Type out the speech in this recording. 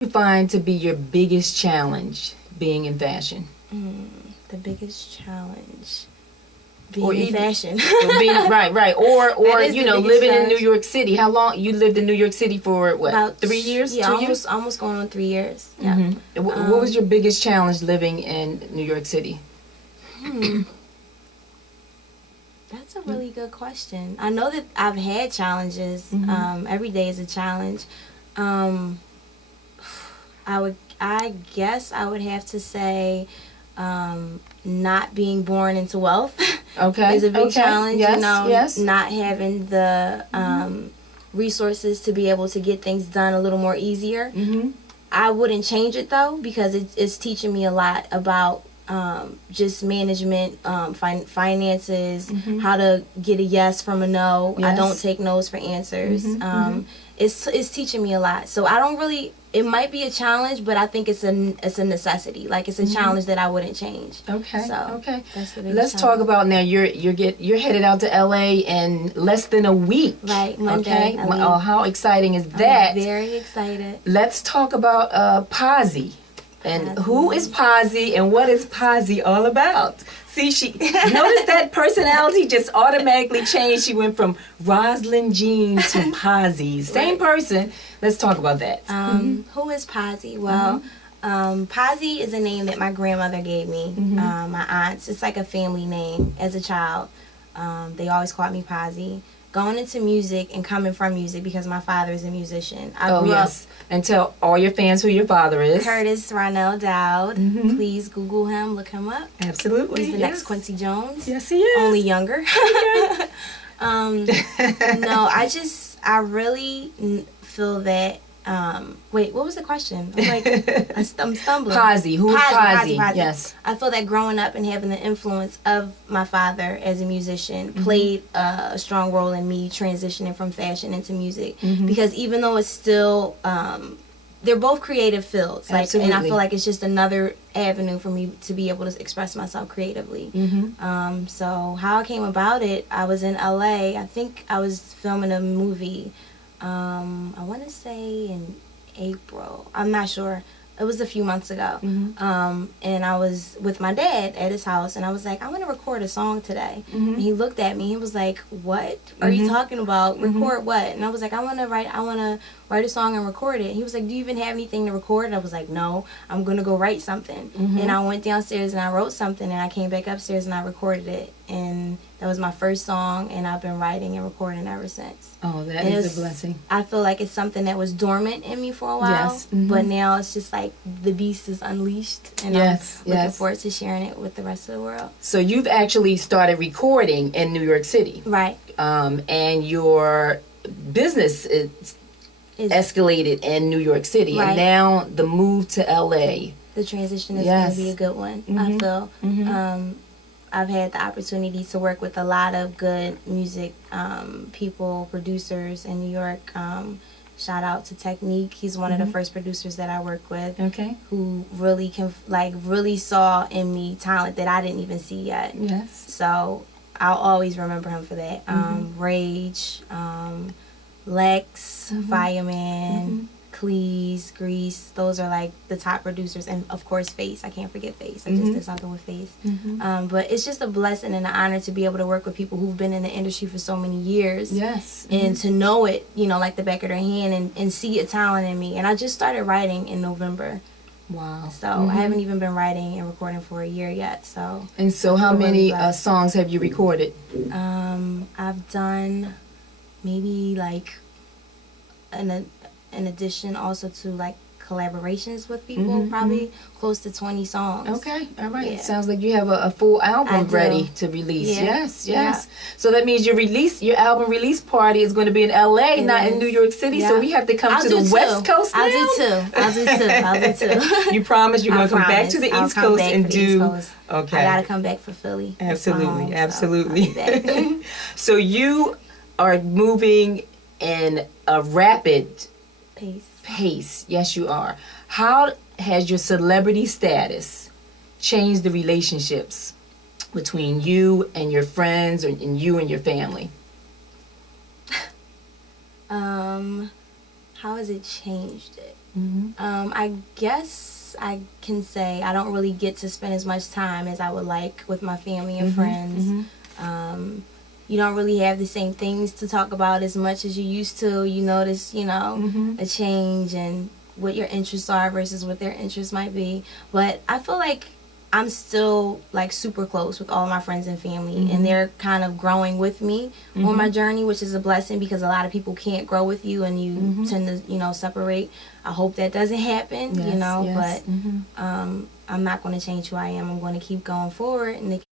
You find to be your biggest challenge being in fashion? The biggest challenge Or being in even- fashion. Or being, right, or is you the know, biggest living in challenge. New York City. How long you lived in New York City for? What, About 3 years? Yeah, 2 years? almost going on 3 years. Yeah. What was your biggest challenge living in New York City? That's a really good question. I know that I've had challenges. Every day is a challenge. I guess I would have to say, not being born into wealth Okay, is a big challenge. Yes, you know, yes. not having the resources to be able to get things done a little more easier. I wouldn't change it though, because it's teaching me a lot about just management, finances, how to get a yes from a no. I don't take no's for answers. It's teaching me a lot. So I don't really. It might be a challenge, but I think it's a necessity. Like, it's a challenge that I wouldn't change. Okay. So Okay. that's the biggest Let's challenge. talk about now. You're headed out to LA in less than a week. Right, Monday. Okay. I leave. Oh, how exciting is that? I'm very excited. Let's talk about Posse. And Posse. who is Posse and what is Posse all about? See, she notice that personality just automatically changed. She went from Rosalind Jean to Posse. Same person. Let's talk about that. Who is Posse? Well, Posse is a name that my grandmother gave me. My aunts. It's like a family name. As a child, they always called me Posse. Going into music and coming from music, because my father is a musician. I grew up. And tell all your fans who your father is. Curtis Ronell Dowd. Please Google him, look him up. Absolutely. He's the next Quincy Jones. Yes, he is. Only younger. No, I really feel that. Wait, what was the question? I'm like, I'm stumbling. Posse. Who is Posse? Yes. I feel that growing up and having the influence of my father as a musician played a strong role in me transitioning from fashion into music. Because even though it's still, they're both creative fields. Like, Absolutely. and I feel like it's just another avenue for me to be able to express myself creatively. So how I came about it, I was in LA. I think I was filming a movie. I want to say in April. I'm not sure. It was a few months ago. And I was with my dad at his house, and I was like, I want to record a song today. And he looked at me. He was like, what are you talking about? Record what? And I was like, I want to write a song and record it. He was like, do you even have anything to record? And I was like, no, I'm going to go write something. And I went downstairs and I wrote something, and I came back upstairs and I recorded it. And that was my first song, and I've been writing and recording ever since. Oh, that is a blessing. I feel like it's something that was dormant in me for a while. Yes. But now it's just like the beast is unleashed, and I'm looking forward to sharing it with the rest of the world. So you've actually started recording in New York City. Right. And your business is escalated in New York City. Right. And now the move to LA. The transition is going to be a good one, I feel. I've had the opportunity to work with a lot of good music people, producers in New York. Shout out to Technique. He's one of the first producers that I work with. Okay. Who really really saw in me talent that I didn't even see yet. Yes. So I'll always remember him for that. Rage, Lex, Fireman, Cleese, Grease. Those are like the top producers, and of course Face. I can't forget Face. I just did something with Face. But it's just a blessing and an honor to be able to work with people who've been in the industry for so many years. Yes. And to know it, like the back of their hand, and see a talent in me. And I just started writing in November. Wow. So I haven't even been writing and recording for a year yet. So. And so how many songs have you recorded? I've done maybe like in addition also to like collaborations with people, probably close to 20 songs. Okay, all right. Yeah. It sounds like you have a full album ready to release. Yes. So that means your album release party is going to be in LA, not in New York City. So we have to come to the West Coast now. I'll do two. You promise you're going to come back to the East Coast and do. Okay. I got to come back for Philly. Absolutely, absolutely. So, so you are moving in a rapid pace. Yes, you are. How has your celebrity status changed the relationships between you and your friends, or and you and your family? How has it changed it? I guess I can say I don't really get to spend as much time as I would like with my family and friends. You don't really have the same things to talk about as much as you used to. You notice, you know, a change in what your interests are versus what their interests might be. But I feel like I'm still like super close with all my friends and family, and they're kind of growing with me on my journey, which is a blessing because a lot of people can't grow with you and you tend to, you know, separate. I hope that doesn't happen, you know, but I'm not going to change who I am. I'm going to keep going forward, and